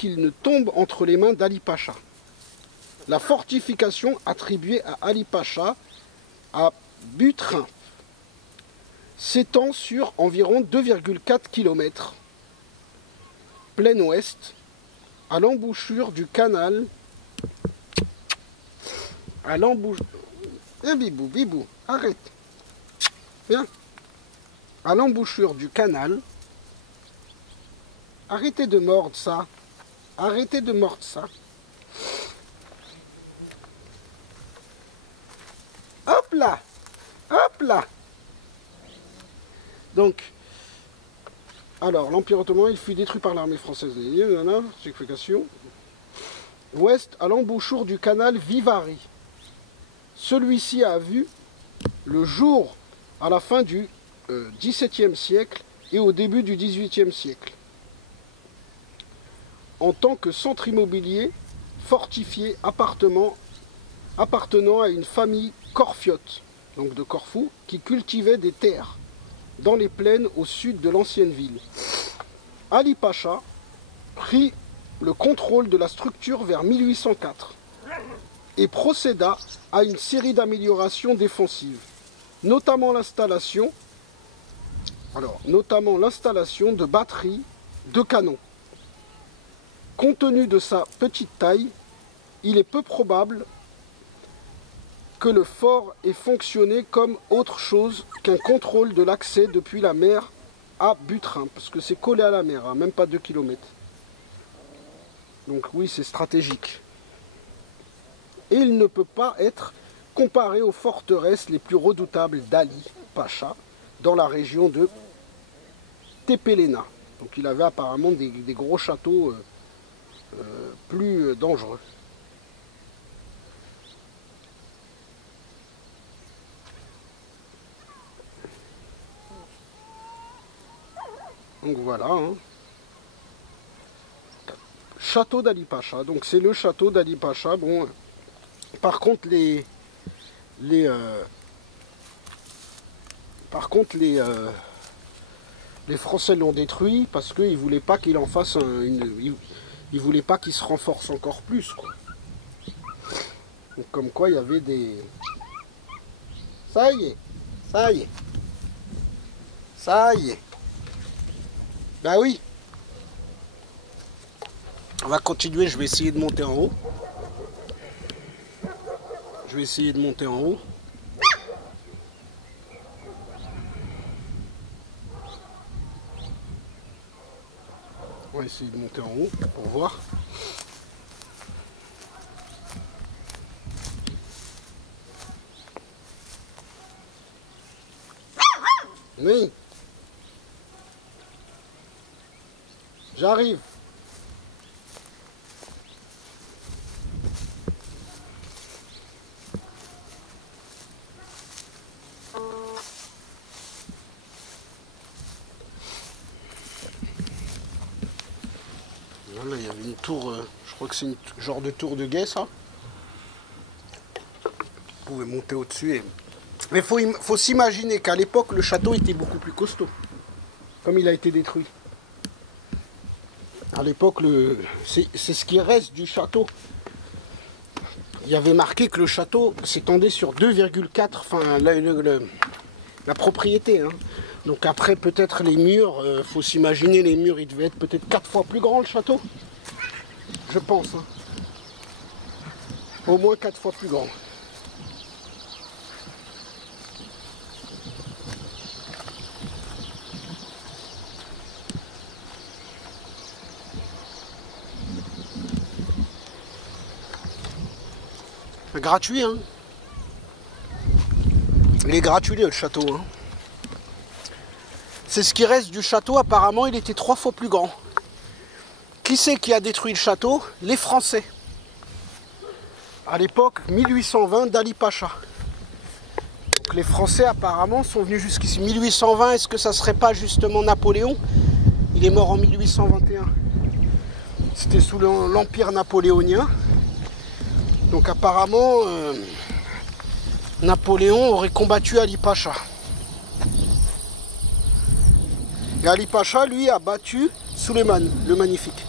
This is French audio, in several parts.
qu'il ne tombe entre les mains d'Ali Pacha. La fortification attribuée à Ali Pacha à Butrym s'étend sur environ 2,4 km, plein ouest, à l'embouchure du canal. À l'embouchure. Viens, Bibou, Bibou, arrête. Viens. À l'embouchure du canal. Arrêtez de mordre ça. Arrêtez de mordre ça. Hop là. Hop là. Donc, alors, l'Empire ottoman, il fut détruit par l'armée française. Explication. Ouest, à l'embouchure du canal Vivari. Celui-ci a vu le jour à la fin du XVIIe siècle et au début du XVIIIe siècle, en tant que centre immobilier fortifié appartenant à une famille corfiote, donc de Corfou, qui cultivait des terres dans les plaines au sud de l'ancienne ville. Ali Pacha prit le contrôle de la structure vers 1804 et procéda à une série d'améliorations défensives, notamment l'installation de batteries de canons. Compte tenu de sa petite taille, il est peu probable que le fort ait fonctionné comme autre chose qu'un contrôle de l'accès depuis la mer à Butrym, parce que c'est collé à la mer, hein, même pas 2 km. Donc oui, c'est stratégique. Et il ne peut pas être comparé aux forteresses les plus redoutables d'Ali Pacha dans la région de Tepelena. Donc il avait apparemment des gros châteaux plus dangereux. Donc voilà. Hein. Château d'Ali Pacha. Donc c'est le château d'Ali Pacha. Bon, par contre les Français l'ont détruit parce qu'ils voulaient pas qu'il en fasse ils voulaient pas qu'il se renforce encore plus, quoi. Donc, comme quoi il y avait des... Ça y est, ça y est, ça y est. Bah oui. On va continuer, je vais essayer de monter en haut. Je vais essayer de monter en haut. On va essayer de monter en haut pour voir. Oui. J'arrive. Là, il y avait une tour, je crois que c'est une genre de tour de guet, ça. Vous pouvez monter au-dessus. Mais il faut s'imaginer qu'à l'époque, le château était beaucoup plus costaud, comme il a été détruit. À l'époque, c'est ce qui reste du château. Il y avait marqué que le château s'étendait sur 2,4, enfin la propriété. Hein. Donc après, peut-être les murs, faut s'imaginer, les murs, ils devaient être peut-être 4 fois plus grands, le château. Je pense. Hein. Au moins 4 fois plus grand. Gratuit, hein. Il est gratuit, le château, hein. C'est ce qui reste du château. Apparemment, il était 3 fois plus grand. Qui c'est qui a détruit le château? Les Français. À l'époque, 1820 d'Ali Pacha. Donc les Français, apparemment, sont venus jusqu'ici. 1820, est-ce que ça serait pas justement Napoléon? Il est mort en 1821. C'était sous l'Empire napoléonien. Donc apparemment, Napoléon aurait combattu Ali Pacha. Et Ali Pacha, lui, a battu Suleiman, le Magnifique.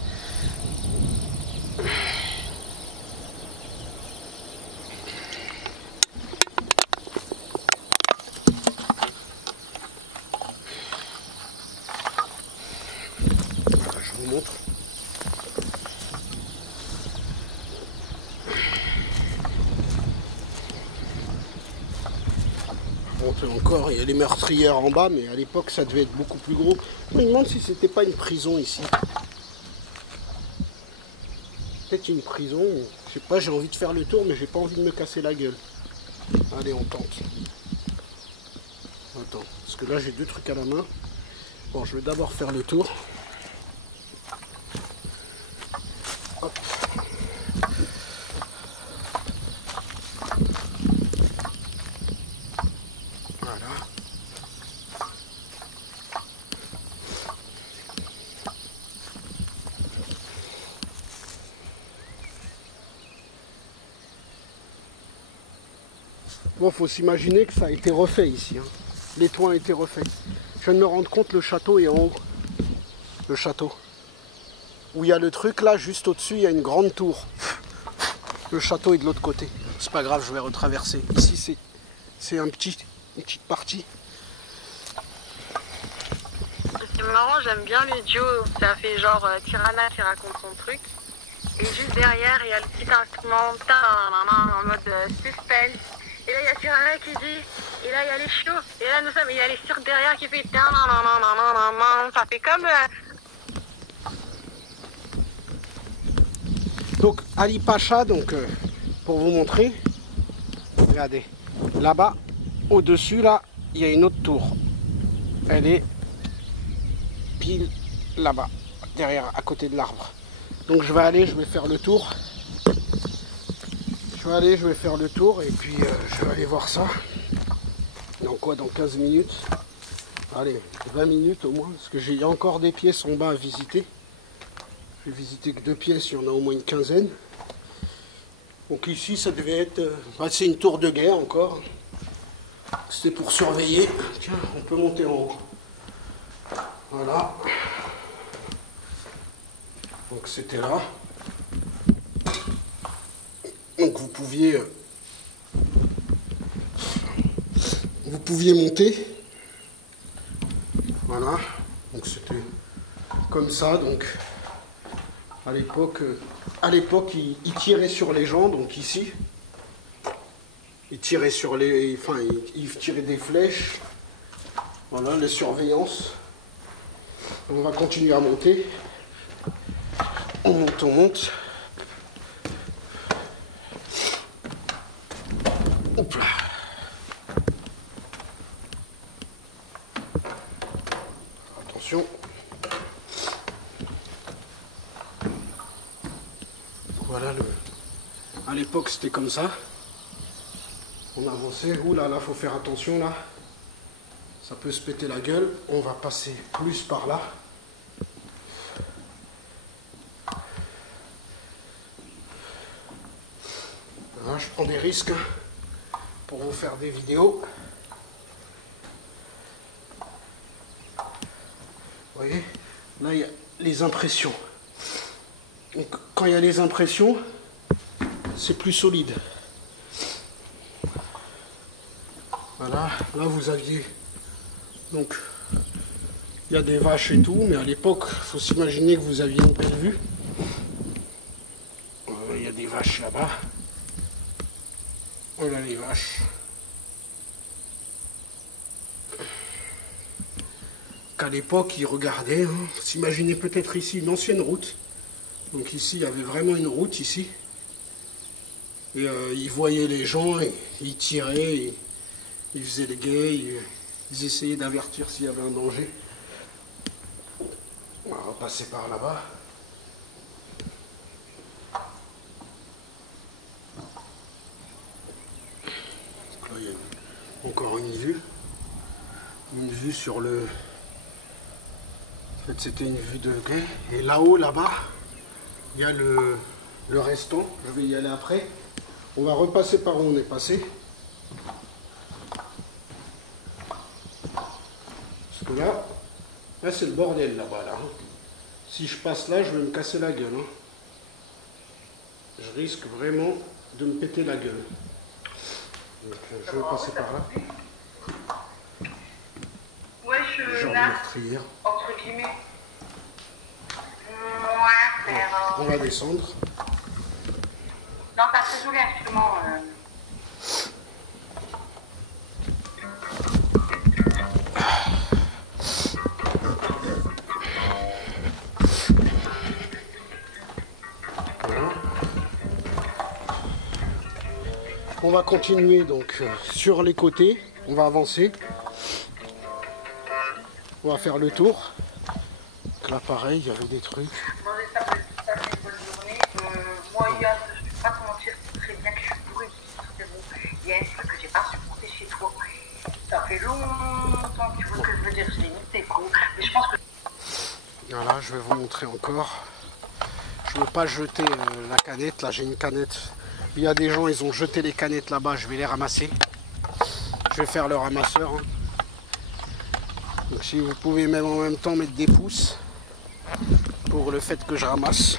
Encore, il y a les meurtrières en bas, mais à l'époque, ça devait être beaucoup plus gros. Je me demande si c'était pas une prison ici. Peut-être une prison. Je sais pas, j'ai envie de faire le tour, mais j'ai pas envie de me casser la gueule. Allez, on tente. Attends, parce que là, j'ai 2 trucs à la main. Bon, je vais d'abord faire le tour. Hop. Voilà. Bon, faut s'imaginer que ça a été refait ici. Hein. Les toits ont été refaits. Je viens de me rendre compte, le château est en haut. Le château. Où il y a le truc là, juste au-dessus, il y a une grande tour. Le château est de l'autre côté. C'est pas grave, je vais retraverser. Ici, c'est une petite partie. C'est marrant, j'aime bien le duo. Ça fait genre Tirana qui raconte son truc. Et juste derrière, il y a le petit instrument en mode suspense. Et là, il y a Tirana qui dit. Et là, il y a les chiots. Et là, il y a les cirques derrière qui fait. Ça fait comme. Donc, Ali Pacha, donc, pour vous montrer. Regardez. Là-bas, au-dessus, là, il y a une autre tour. Elle est pile là-bas, derrière, à côté de l'arbre. Donc je vais aller, je vais faire le tour. Je vais faire le tour et puis je vais aller voir ça. Dans quoi? Dans 15 minutes. Allez, 20 minutes au moins, parce que il y a encore des pièces en bas à visiter. J'ai visité que 2 pièces, il y en a au moins une quinzaine. Donc ici, ça devait être... c'est une tour de guerre encore. C'était pour surveiller. Tiens, on peut monter en haut. Voilà. Donc c'était là. Donc vous pouviez monter. Voilà. Donc c'était comme ça. Donc à l'époque, ils tiraient sur les gens. Donc ici, ils tiraient sur les, enfin ils tiraient des flèches. Voilà les surveillances. On va continuer à monter. On monte, on monte. Hop là. Attention. Voilà le. À l'époque c'était comme ça. On avançait. Ouh là là, faut faire attention là. Ça peut se péter la gueule. On va passer plus par là. Voilà, je prends des risques pour vous faire des vidéos. Vous voyez, là il y a les impressions. Donc, quand il y a les impressions, c'est plus solide. Voilà, là vous aviez... Donc, il y a des vaches et tout, mais à l'époque, il faut s'imaginer que vous aviez une belle vue. Il y a des vaches là-bas. Voilà les vaches. Qu'à l'époque, ils regardaient. Hein. S'imaginer peut-être ici une ancienne route. Donc ici, il y avait vraiment une route ici. Et ils voyaient les gens, et ils tiraient, et ils faisaient les guets, ils essayaient d'avertir s'il y avait un danger. On va repasser par là-bas. Là, il y a encore une vue sur le... En fait, c'était une vue de guet. Et là-haut, là-bas, il y a le restaurant. Je vais y aller après. On va repasser par où on est passé. Parce que là c'est le bordel là-bas. Là. Si je passe là, je vais me casser la gueule. Hein. Je risque vraiment de me péter la gueule. Donc, je vais passer par là. Ouais, Genre meurtrière. entre guillemets. On va descendre. Non, t'as très joli instrument. On va continuer donc sur les côtés, on va avancer. On va faire le tour. Donc là pareil, il y avait des trucs. Moi hier, je ne vais pas te mentir, c'est très bien que je suis bourrée. Il y a un truc que j'ai pas supporté chez toi. Ça fait longtemps, tu vois ce que je veux dire, j'ai mis tes coups. Mais je pense que... Voilà, je vais vous montrer encore. Je ne veux pas jeter la canette. Là j'ai une canette. Il y a des gens, ils ont jeté les canettes là-bas, je vais les ramasser. Je vais faire le ramasseur. Hein. Donc si vous pouvez même en même temps mettre des pouces pour le fait que je ramasse.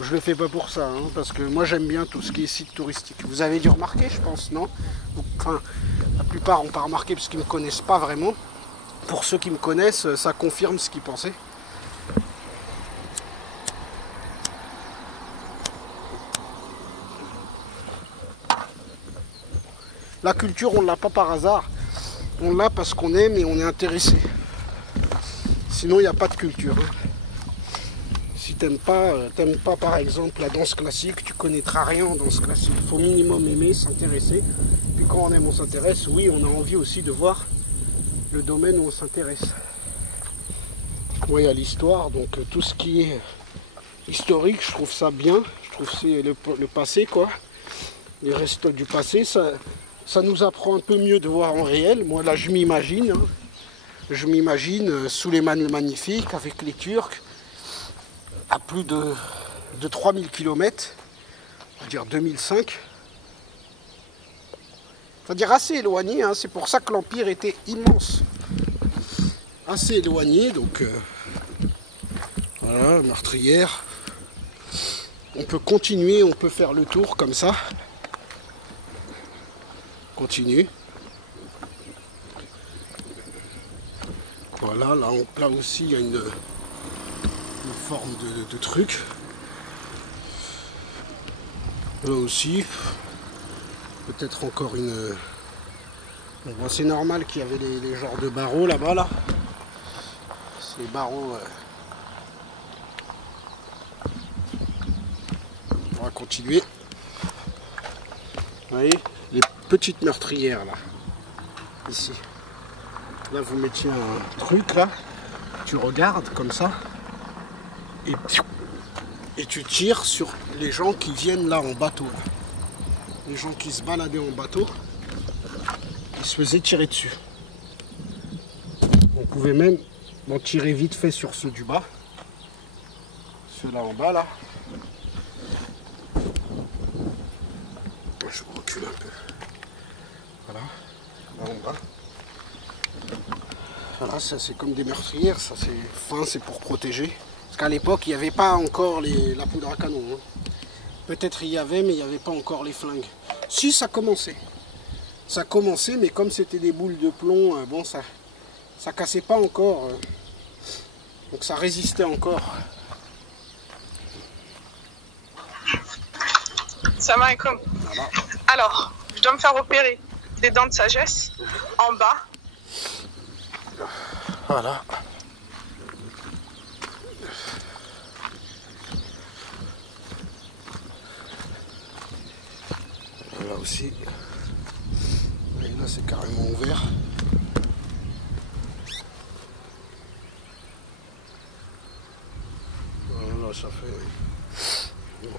Je le fais pas pour ça, hein, parce que moi j'aime bien tout ce qui est site touristique. Vous avez dû remarquer, je pense, non? Enfin, la plupart n'ont pas remarqué parce qu'ils ne me connaissent pas vraiment. Pour ceux qui me connaissent, ça confirme ce qu'ils pensaient. La culture, on ne l'a pas par hasard. On l'a parce qu'on aime et on est intéressé. Sinon, il n'y a pas de culture. Hein. Si tu n'aimes pas par exemple la danse classique, tu ne connaîtras rien en danse classique. Il faut minimum aimer, s'intéresser. Puis quand on aime, on s'intéresse. Oui, on a envie aussi de voir le domaine où on s'intéresse. Moi, il y a l'histoire, donc tout ce qui est historique, je trouve ça bien. Je trouve que c'est le passé, quoi. Les restes du passé, ça nous apprend un peu mieux de voir en réel. Moi, là, je m'imagine. Hein. Je m'imagine Süleyman le Magnifique avec les Turcs à plus de 3000 km, on va dire 2005. C'est-à-dire assez éloigné, hein. C'est pour ça que l'Empire était immense. Assez éloigné, donc voilà, meurtrière. On peut continuer, on peut faire le tour comme ça. Continue. Voilà, là aussi il y a une forme de truc. Là aussi, peut-être encore une... Bon, c'est normal qu'il y avait les genres de barreaux là-bas, là. C'est les barreaux... On va continuer. Vous voyez, les petites meurtrières, là. Ici. Là, vous mettiez un truc, là. Tu regardes, comme ça. Et tu tires sur les gens qui viennent là en bateau. Là. Les gens qui se baladaient en bateau, ils se faisaient tirer dessus. On pouvait même en tirer vite fait sur ceux du bas. Ceux-là en bas, là. Je recule un peu. Voilà, là en bas. Voilà, ça c'est comme des meurtrières, ça c'est fin, c'est pour protéger. Parce qu'à l'époque, il n'y avait pas encore la poudre à canon. Hein. Peut-être il y avait, mais il n'y avait pas encore les flingues. Si, ça commençait. Ça commençait, mais comme c'était des boules de plomb, bon, ça cassait pas encore. Donc ça résistait encore. Salam alaikum. Voilà. Alors, je dois me faire opérer des dents de sagesse en bas. Voilà. Là aussi. Et là c'est carrément ouvert. Voilà, ça fait... Bon.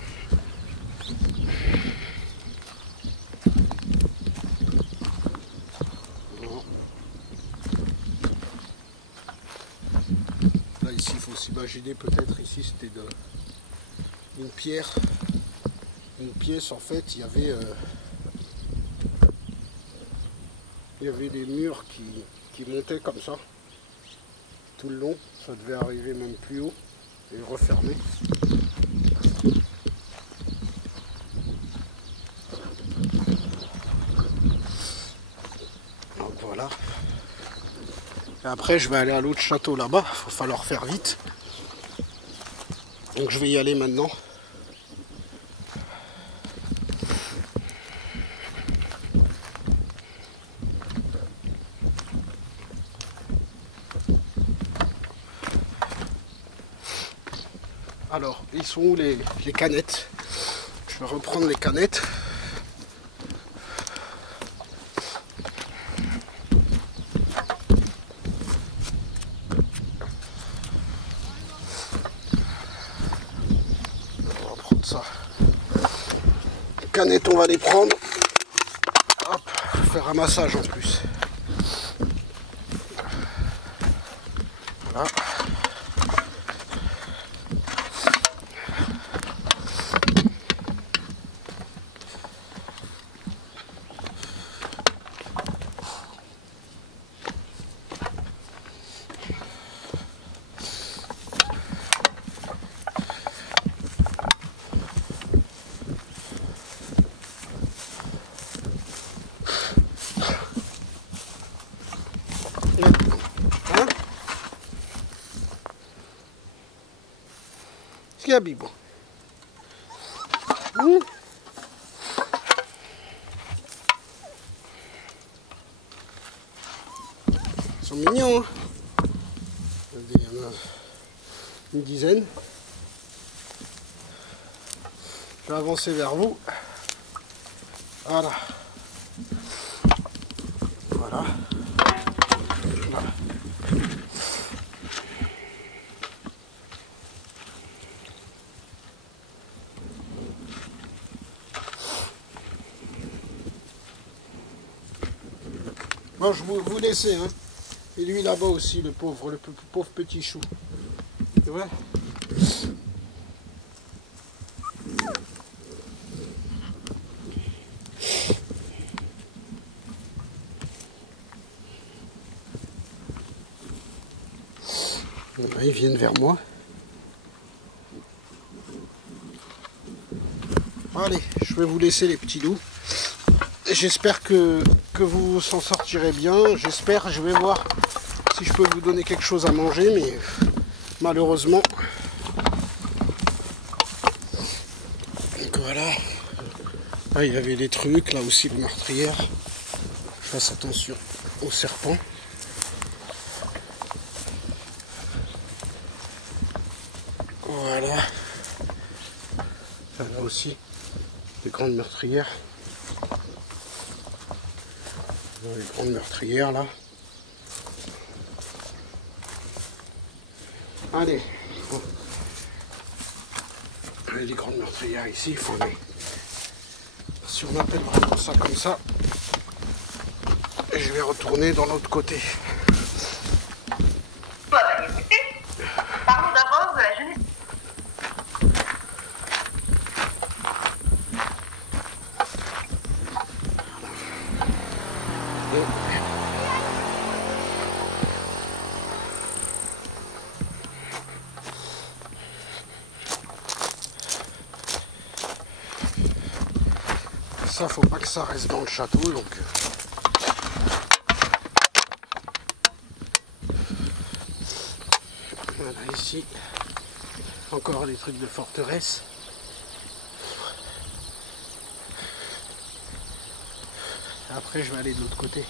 Là ici il faut s'imaginer peut-être ici c'était une pierre. Une pièce en fait, il y avait des murs qui montaient comme ça tout le long, ça devait arriver même plus haut et refermer. Donc voilà. Et après je vais aller à l'autre château là-bas, il va falloir faire vite. Donc je vais y aller maintenant. Alors, ils sont où les canettes? Je vais reprendre les canettes. On va prendre ça. Les canettes, on va les prendre. Hop, faire un massage en plus. Voilà. Hein? Qu'est-ce qu'il y a, Bibou? Ils sont mignons, hein? Il y en a une dizaine. Je vais avancer vers vous. Voilà. Voilà. Voilà. Bon, je vous laisser, hein. Et lui là-bas aussi, le pauvre petit chou. C'est vrai? Là, ils viennent vers moi. Allez, je vais vous laisser les petits loups. J'espère que vous s'en sortirez bien. J'espère, je vais voir si je peux vous donner quelque chose à manger, mais malheureusement. Donc voilà. Là, il y avait des trucs, là aussi, le meurtrière. Je fasse attention aux serpents. Voilà. Là aussi, des grandes meurtrières. Les grandes meurtrières là. Allez. Bon. Les grandes meurtrières ici, il faut les... Si on appelle vraiment ça comme ça. Et je vais retourner dans l'autre côté. Parlons d'abord de la jeunesse. Ça, faut pas que ça reste dans le château, donc. Voilà, ici, encore des trucs de forteresse. Après, je vais aller de l'autre côté.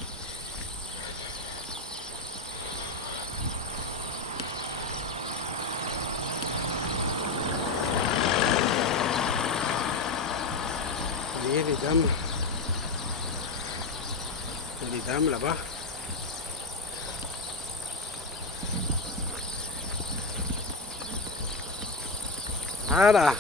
Vous voyez les dames, il y a les dames là-bas. Voilà.